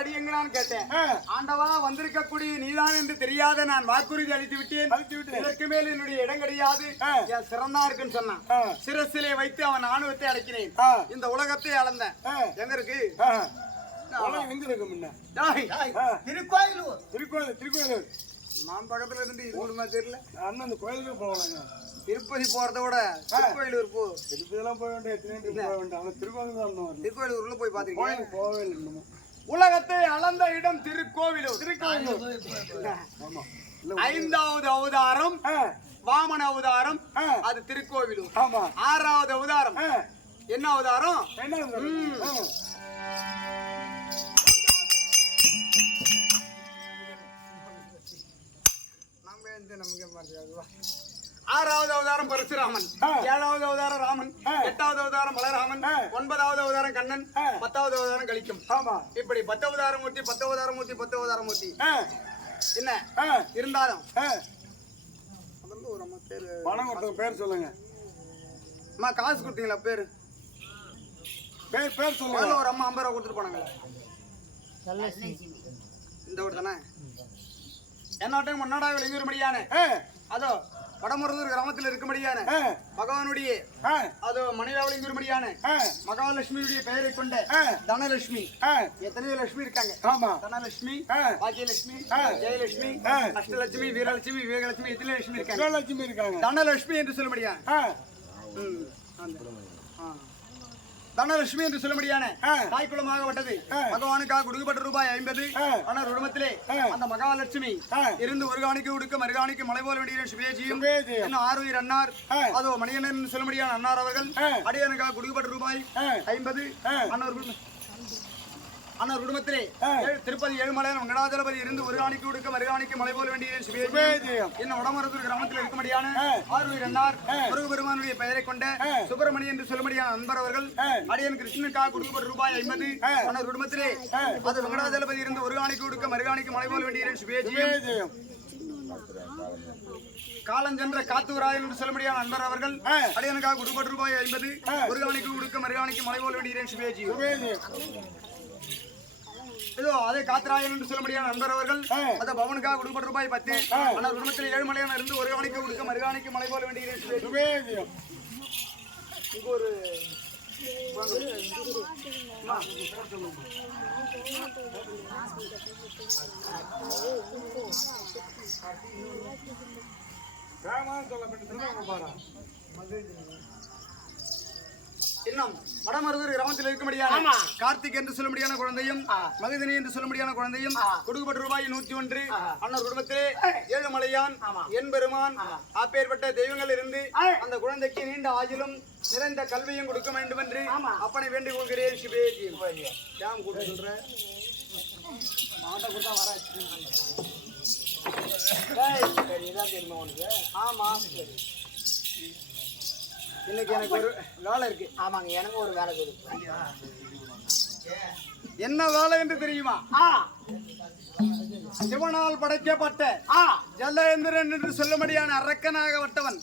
அடியுங்களான்னு கேட்டேன். ஆண்டவா, வந்திருக்கக்கூடிய நீதான் என்று தெரியாத நான் வாக்குறுதி அளித்து விட்டேன். இதற்கு மேல் என்னுடைய இடம் கிடையாது, என் சிறந்தா இருக்குன்னு சொன்னான். சிரசிலே வைத்து அவன் ஆணுவத்தை அடக்கினேன். இந்த உலகத்தை அளந்தேன். எங்க இருக்கு திருக்கோயிலூர். நான் பக்கத்துல இருந்து இது தெரியல. அண்ணன் அந்த கோயிலுக்கு போகலாங்க. திருப்பதி போறத விட திருக்கோயிலூர் போ. திருப்பதியெல்லாம் போக வேண்டிய திருக்கோயிலூர்ல போய் பாத்தீங்க. போகவே இல்லை. உலகத்தை அளந்த இடம் திருக்கோவிலூர். ஐந்தாவது அவதாரம் வாமன அவதாரம், அது திருக்கோவிலூர். ஆறாவது அவதாரம் என்ன அவதாரம்? ஆறாவது அவதாரம் பரசுராமன், ஏழாவது அவதாரம் ராமன், எட்டாவது அவதாரம் பலராமன், ஒன்பதாவது அவதாரம் கண்ணன், 10வது அவதாரம் கலிக்கும். இப்படி 10 அவதாரம் மூர்த்தி, 10 அவதாரம் மூர்த்தி, 10 அவதாரம் மூர்த்தி. என்ன இருந்தாலும் ஒரு அம்மா பேரு பணம் கொடுத்த பேர் சொல்லுங்க. அம்மா காசு கொடுத்தீங்களா? பேரு பேர் சொல்லுங்க. ஒரு அம்மா 50 ரூபா கொடுத்துட்டு போனாங்க. இந்த ஊர் தானே? என்ன முன்னாடி எங்கிருமடியான அதோ வடமருதூர் கிராமத்தில் இருக்கும்படியான பகவானுடைய அதோ மணிலாவளிங்கும்படியான மகாலட்சுமியுடைய பெயரை கொண்ட தனலட்சுமி. எத்தனையோ லட்சுமி இருக்காங்க. தனலட்சுமி, பாக்கியலட்சுமி, ஜெயலட்சுமி, அஷ்டலட்சுமி, வீரலட்சுமி, விவேகலட்சுமி, எத்தனை லட்சுமி இருக்காங்க. தனலட்சுமி என்று சொல்லும்படியான தனலட்சுமி என்று சொல்லும்படியான தாய்க்குளமாகப்பட்டது. பகவானுக்காக கொடுக்கப்பட்ட ரூபாய் 50. ஆனால் குடும்பத்திலே அந்த மகாலட்சுமி இருந்து ஒரு காணிக்கு கொடுக்க மறுகாணிக்கு மலை போல வேண்டிய சுபேஜியும் என்ன ஆறுயிர் அன்னார் அதோ மணியன் சொல்லும்படியான அன்னார் அவர்கள் அடியனுக்காக கொடுக்கப்பட்ட ரூபாய் 50. அன்னார் குடும்பத்திலே திருப்பதி ஏழுமலையான வெங்கடாஜலபதி இருந்து ஒரு காணிக்கு கொடுக்க மறுகாணிக்கு மலை போல வேண்டிய சுபேஜியும் என்ன வடமருதூர் கிராமத்தில் இருக்கும்படியான ஆறுயிர் அன்னார் முருகபெருமானுடைய பெயரை கொண்ட சுப்பிரமணி என்று சொல்லும்படியான நண்பர் அவர்கள் அடியன் கிருஷ்ணனுக்காக கொடுக்கப்பட்ட ரூபாய் 50. அன்னார் குடும்பத்திலே அது வெங்கடாஜலபதி இருந்து ஒரு காணிக்கு கொடுக்க மறுகாணிக்கு மலை போல வேண்டிய சுபேஜியும் காலஞ்சென்ற காத்தூராயன் என்று சொல்லும்படியான நண்பர் அவர்கள் அடியனுக்காக கொடுக்கப்பட்ட ரூபாய் 50. ஒரு காணிக்கு கொடுக்க மறுகாணிக்கு மலை போல வேண்டிய சுபேஜியும் இதோ அதே காத்தராயன் என்று சொல்லும்படியான நண்பர் அவர்கள் அத பவனுக்காக கொடுக்கப்பட்ட ரூபாய் 10. ஆனால் குடும்பத்தில் ஏழுமலையான இருந்து ஒரு காணிக்கு கொடுக்க மறுகாணிக்கு மலை போல வேண்டிய இங்க ஒரு இன்னும் வடமருதூர் கிராமத்தில் இருக்கும்படியான கார்த்திக் என்று சொல்லும்படியான குழந்தையும் மகிதினி என்று சொல்லும்படியான குழந்தையும் கொடுக்கப்பட்ட ரூபாய் 101. அண்ணர் குடும்பத்திலே ஏழுமலையான் என்பெருமான் அப்பேற்பட்ட தெய்வங்கள் இருந்து அந்த குழந்தைக்கு நீண்ட ஆயுளும் நிறைந்த கல்வியும் கொடுக்க வேண்டும் என்று அப்பனை வேண்டிக் கொள்கிறேன். சிவேஜி சொல்ற ஆமா இன்னைக்கு எனக்கு ஒரு வேலை இருக்கு. ஆமாங்க, எனக்கு ஒரு வேலை இருக்கு. என்ன வேலை என்று தெரியுமா? சிவனால் படைக்கப்பட்ட ஜலேந்திரன் என்று சொல்லும்படியான அரக்கனாகப்பட்டவன்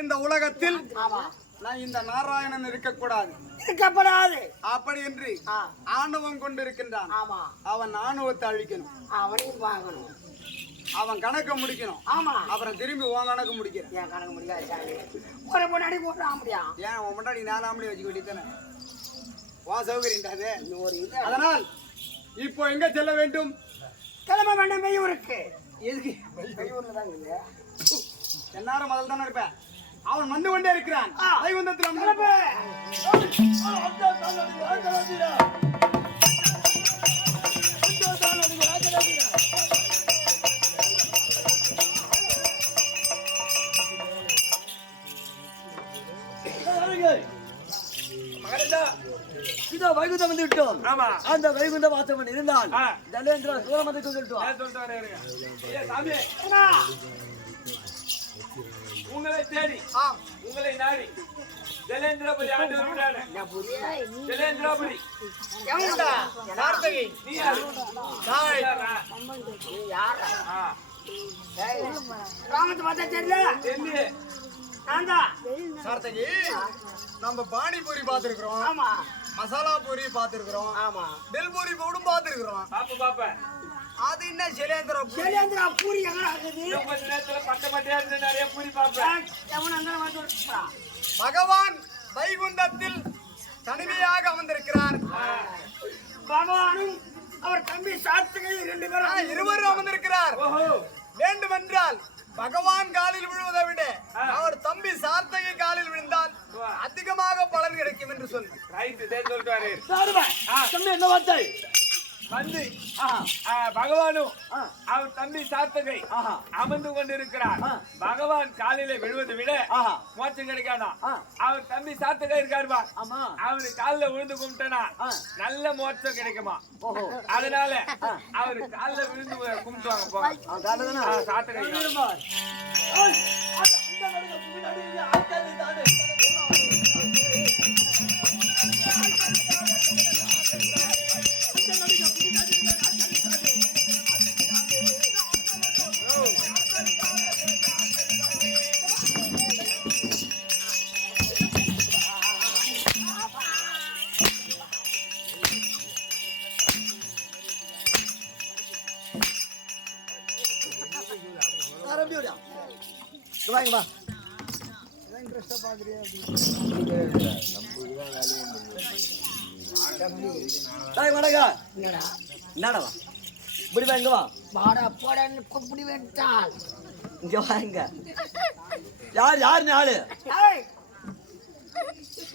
இந்த உலகத்தில் நான் இந்த நாராயணன் இருக்கக்கூடாது அப்படி என்று ஆணவம் கொண்டிருக்கின்றான். அவன் ஆணவத்தை அழிக்கணும், அவனையும் வாங்கணும், அவன் கணக்க முடிக்கணும். ஆமா, அப்புறம் திரும்பி உன் கணக்கு முடிக்கிறேன். ஏன் கணக்கு முடியாது? ஒரு முன்னாடி ஏன் உன் முன்னாடி 4 ஆம்பளை வச்சுக்க வேண்டியதானே? வா சௌகரியம். அதனால் இப்போ எங்க செல்ல வேண்டும்? கிளம்ப வேண்டும் மெய்யூருக்கு. எதுக்கு? மெய்யூர்ல தான் இல்லையா? எல்லாரும் முதல்ல தானே இருப்பேன். அவன் வந்து கொண்டே இருக்கிறான். வைகுந்தத்தில் வைகுந்தம் வந்து விட்டோம். அந்த வைகுந்த வாசவன் இருந்தால் ஜலேந்திர சூரமதை உங்களை தேடி உங்களை நாடி ஜலேந்திரபுரி ஆண்டு ஜலேந்திரபுரி நீ கிராமத்து பார்த்தா தெரியல. சார்த்தகி நம்ம பானிபூரி பாத்துருக்கிறோம், ஆமா மசாலா பூரி பாத்துருக்கிறோம், ஆமா டெல்பூரி போடும் பாத்துருக்கிறோம். பாப்பா அது என்ன சிலேந்திரம் சேலேந்திரா பூரி எங்க இருக்குது? கொஞ்ச நேரத்துல பட்டப்பட்டியா இருந்து நிறைய பூரி பாப்பேன். எவன் அங்க வந்து பகவான் வைகுந்தத்தில் தனிமையாக அமர்ந்திருக்கிறார். பகவானும் அவர் தம்பி சாத்துகை 2 பேரும் இருவரும் அமர்ந்திருக்கிறார். வேண்டுமென்றால் பகவான் காலில் விழுவதை விட அவர் தம்பி சார்த்தகை காலில் விழுந்தால் அதிகமாக பலன் கிடைக்கும் என்று சொல்லு. ரைட் இதே சொல்றாரு. தம்பி என்ன வார்த்தை? வந்து பகவானும் அவர் தம்பி சாத்தகை அமர்ந்து கொண்டிருக்கிறார். பகவான் காலில விழுவதை விட மோட்சம் கிடைக்காதான். அவர் தம்பி சாத்தகை இருக்காருமா, அவரு காலில விழுந்து கும்பிட்டனா நல்ல மோட்சம் கிடைக்குமா. அதனால அவரு காலில விழுந்து கும்பிட்டுவாங்க சாத்தகை.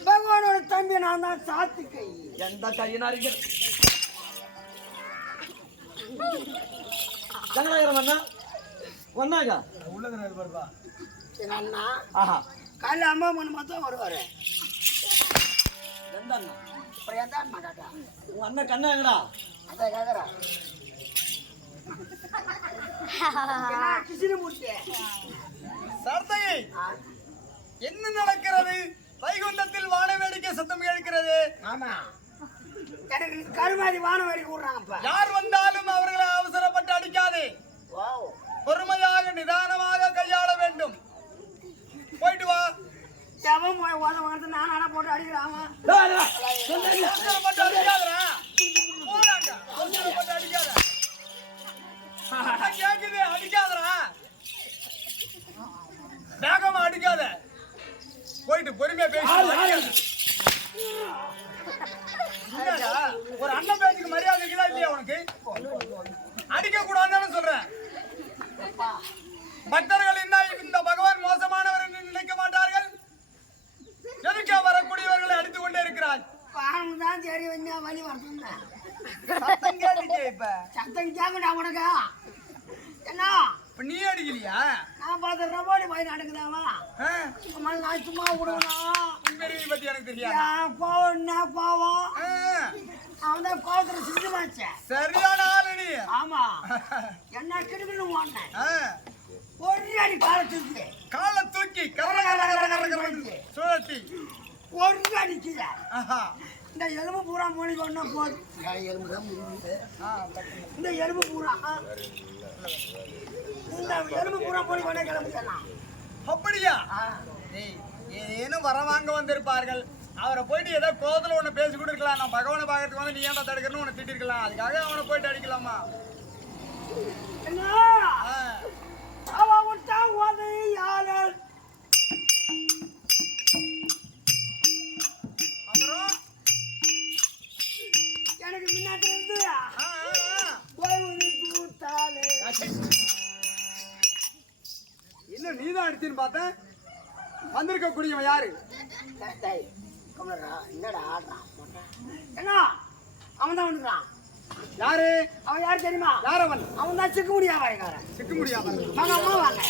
பகவானோட தம்பி நான் தான் சாத்துக்கை. எந்த கையினாரு ஒன்னாங்க அண்ணா ஆஹா காலைல அம்மா மணி மட்டும் வருவாரு. எந்த அண்ணா? அப்புறம் எந்த அண்ணா காக்கா? உங்க அண்ணன் கண்ணாங்கடா. அதை கேக்குறா கிருஷ்ணமூர்த்தி. சார்த்தகை என்ன நடக்கிறது? வைகுந்தத்தில் வான வேடிக்கை சத்தம் கேட்கிறது. ஆமா எனக்கு கருமாதி வான வேடிக்கை விடுறாங்கப்பா. யார் வந்தாலும் அவர்களை அவசரப்பட்டு அடிக்காதே. பொறுமையாக நிதானமாக கையாள வேண்டும். போயிட்டு வா. எவன் வந்து நான் போட்டு அடிக்கிறாமா? அவசரப்பட்டு அடிக்காதடா. போறாங்க. அவசரப்பட்டு அடிக்காத. கேக்குது அடிக்காதடா. வேகமா அடிக்காத. போயிட்டு பொறுமையா பேசு. ஒரு அண்ணன் பேச்சுக்கு மரியாதை இருக்குதா இல்லையா உனக்கு? அடிக்க கூடாதுன்னு சொல்றேன். பக்தர்கள் என்ன இந்த பகவான் மோசமானவர் என்று நினைக்க மாட்டார்கள். எதுக்கே வரக்கூடியவர்களை அடித்துக் கொண்டே இருக்கிறார். தான் சரி வந்து வழி வரணும். சத்தம் கேட்டுச்சே இப்ப. சத்தம் கேட்கடா உனக்கு என்ன? இப்ப நீ அடிக்கலையா? நான் பார்த்த ரபாடி பையன் அடக்குதாவா? நான் சும்மா விடுவேனா? பத்தி எனக்கு தெரியாது. பாவம் அவன் தான் கோவத்துல சிந்துமாச்சேன். சரியான ஆளு நீ. ஆமா என்ன கிடுக்கணும் ஓடினேன். ஒரு அடி காலை தூக்கி சுழட்டி ஒரு அடிச்சுத. இந்த எலும்பு பூரா மொழிக்கு ஒன்னா போகுது. இந்த எலும்பு பூரா மொழிக்கு ஒன்னே கிளம்பிக்கலாம். அப்படியா? ஏதேனும் வர வாங்க வந்திருப்பார்கள். அவரை போயிட்டு ஏதோ கோதல ஒண்ணு பேசி கூட இருக்கலாம். நான் பகவானை பாக்கிறதுக்கு வந்து நீ ஏன்டா தடுக்கணும்னு உன்னை திட்டிருக்கலாம். அதுக்காக அவனை போயிட்டு அடிக்கலாமா? அப்புறம் எனக்கு முன்னாடி இருந்து இல்ல நீதான் அடிச்சுன்னு பார்த்தேன். வந்திருக்க கூடியவன் யாரு? என்னடா ஆடுறான்? என்ன அவன் தான் வந்துட்டான். யாரு அவன்? யாரு தெரியுமா? யார் அவன்? அவன் தான் சிக்க முடியா வரைக்காரன். சிக்க முடியாம வாங்க அம்மா வாங்க.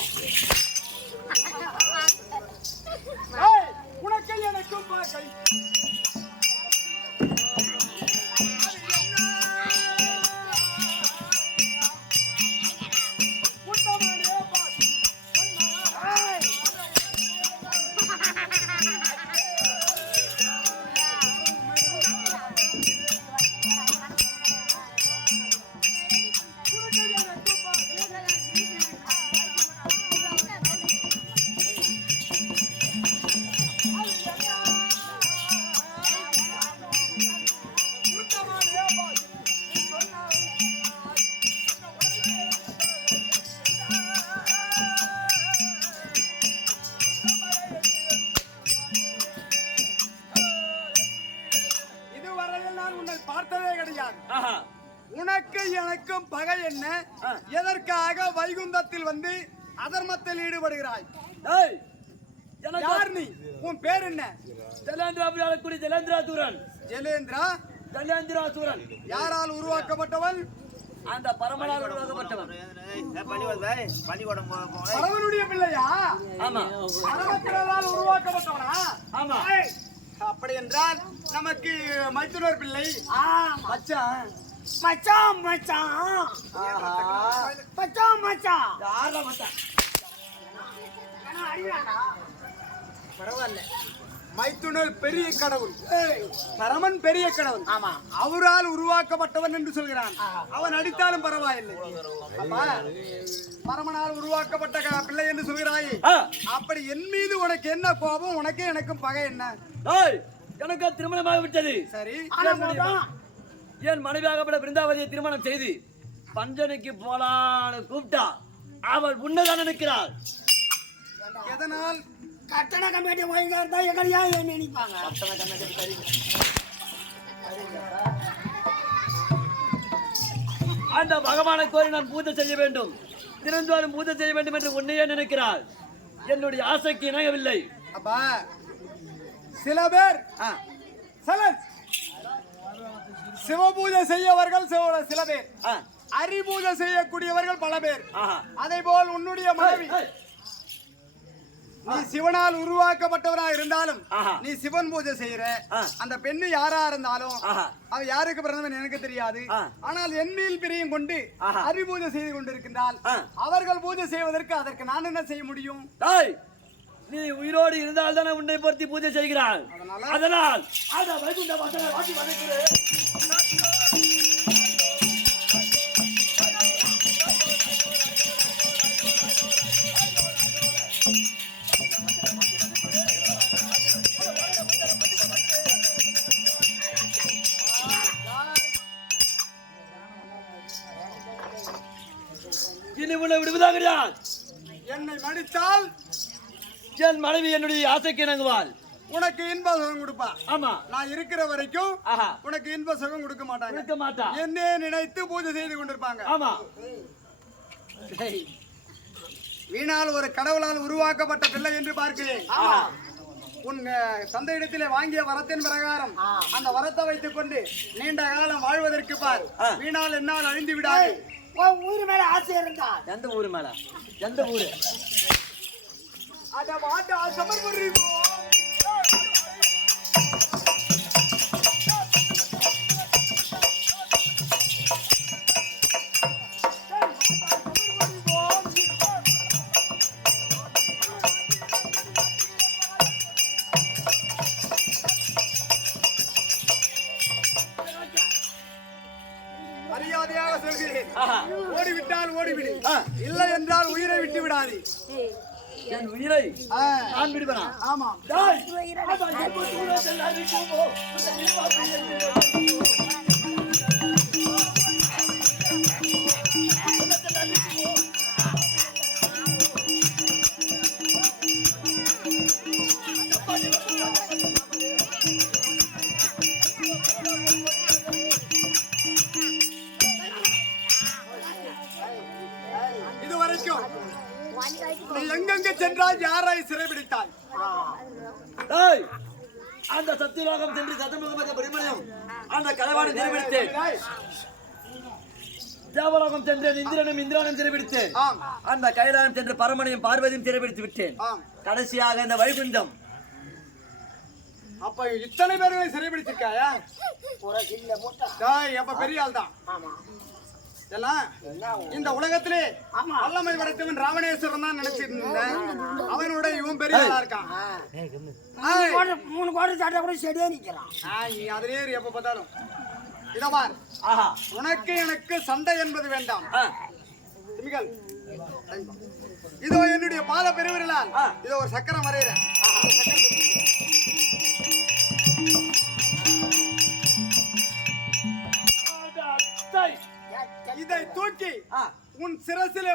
உனக்கு எனக்கும் பாக்கை. உனக்கு எனக்கும் பகை என்ன? எதற்காக வைகுந்தத்தில் வந்து அதர்மத்தில் ஈடுபடுகிறாய்? டேய் எனக்கு யார் நீ? உன் பேர் என்ன? ஜலேந்திராபுரி ஜலேந்திராசூரன். ஜலேந்திராசூரன் யாரால் உருவாக்கப்பட்டவன்? அந்த பரமனால் உருவாக்கப்பட்டவன். பரமனுடைய பிள்ளையா? ஆமா பரமக்கடலால் உருவாக்கப்பட்டவனா? ஆமா. அப்படி என்றால் நமக்கு மைத்துனர் பிள்ளை. மச்சான் மச்சான் மச்சான் மச்சான் மச்சான் யாரா மச்சான்? அடிவானா பரவாயில்ல. மைத்துனர் பெரிய கடவுள், பரமன் பெரிய கடவுள். ஆமா. அவரால் உருவாக்கப்பட்டவன் என்று சொல்கிறான். அவன் அடித்தாலும் பரவாயில்லை. அப்பா, பரமனால் உருவாக்கப்பட்ட பிள்ளை என்று சொல்கிறாய். அப்படி என் மீது உனக்கு என்ன கோபம்? உனக்கு எனக்கும் பகை என்ன? டேய் எனக்கு திருமணமாக விட்டது. சரி, என் மனைவியாகப்பட்ட பிருந்தாவதியை திருமணம் செய்து பஞ்சனைக்கு போலான்னு கூப்பிட்டா அவள் உன்னதான் நினைக்கிறாள். எதனால்? கட்டண கமிட்டி ஒழுங்கா இருந்தா எங்களையா நினைப்பாங்க. அந்த பகவானை கோரி நான் பூஜை செய்ய வேண்டும், தினந்தோறும் பூஜை செய்ய வேண்டும் என்று உன்னையே நினைக்கிறாள். என்னுடைய ஆசைக்கு இணங்கவில்லை. அப்பா, சில பேர் சிவபூஜை செய்யவர்கள் சில பேர், அரிபூஜை செய்யக்கூடியவர்கள் பல பேர். அதே போல் உன்னுடைய மனைவி நீ சிவனால் உருவாக்கப்பட்டவராக இருந்தாலும் நீ சிவன் பூஜை செய்யற அந்த பெண்ணு யாரா இருந்தாலும் அவ யாருக்கு பிறந்தவன் எனக்கு தெரியாது. ஆனால் என் மேல் பிரியம் கொண்டு அரிபூஜை செய்து கொண்டிருக்கின்றால் அவர்கள் பூஜை செய்வதற்கு அதற்கு நான் என்ன செய்ய முடியும்? நீ உயிரோடு இருந்தால் தானே உன்னை பொருத்தி பூஜை செய்கிறாள். அதனால் இனி உன்னை விடுவதாக கிடையாது. என்னை மடித்தால் என் மனைவி என்னுடைய ஆசைக்கு இணங்குவாள். உனக்கு இன்ப சுகம் கொடுப்பா. ஆமா, நான் இருக்கிற வரைக்கும் உனக்கு இன்ப சுகம் கொடுக்க மாட்டாங்க. என்னே நினைத்து பூஜை செய்து கொண்டிருப்பாங்க. ஆமா. வீணால் ஒரு கடவுளால் உருவாக்கப்பட்ட பிள்ளை என்று பார்க்கிறேன். உன் தந்தையிடத்திலே வாங்கிய வரத்தின் பிரகாரம் அந்த வரத்தை வைத்துக் கொண்டு நீண்ட காலம் வாழ்வதற்கு பார். வீணால் என்னால் அழிந்து விடாது. ஊரு மேல ஆசை இருந்தா எந்த ஊரு மேல? எந்த ஊரு? அத மாட்டா சமர்புரிமோ. மரியாதையாக சொல்கிறேன், ஓடிவிட்டால் ஓடிவிடு, இல்லை என்றால் உயிரை விட்டு விடாது. என் உயிரை நான் விடுவேனா? ஆமா. இதுவரைக்கும் நீ எங்கெங்க சென்றால் யாரை சிறைபிடித்தாய்? அந்த சத்தியலோகம் சென்று சத்தமுகமத பரிமளம் அந்த கலைவாணி சிறைபிடித்தேன். தேவலோகம் சென்றேன், இந்திரனும் சிறைபிடித்தேன். அந்த கைலாயம் சென்று பரமனையும் பார்வதியும் சிறைபிடித்து விட்டேன். கடைசியாக இந்த வைகுண்டம். அப்ப இத்தனை பேர்களை சிறைபிடிச்சிருக்காயா? அப்ப பெரிய ஆள் தான். இந்த உலகத்திலே வல்லமை படைத்தவன் ராவணேஸ்வரன் தான் நினைச்சிருந்தேன். அவனோட இவன் பெரிய ஆளா இருக்கான். 3 கோடி சாட்டை கூட செடியா நிக்கிறான். அதுலயே எப்ப பார்த்தாலும் இதவார். உனக்கு எனக்கு சண்டை என்பது வேண்டாம். இதோ என்னுடைய பாத பெருவிரலால் இதோ ஒரு சக்கரம் வரைகிறேன். இதை தூக்கி உன் சிரசிலே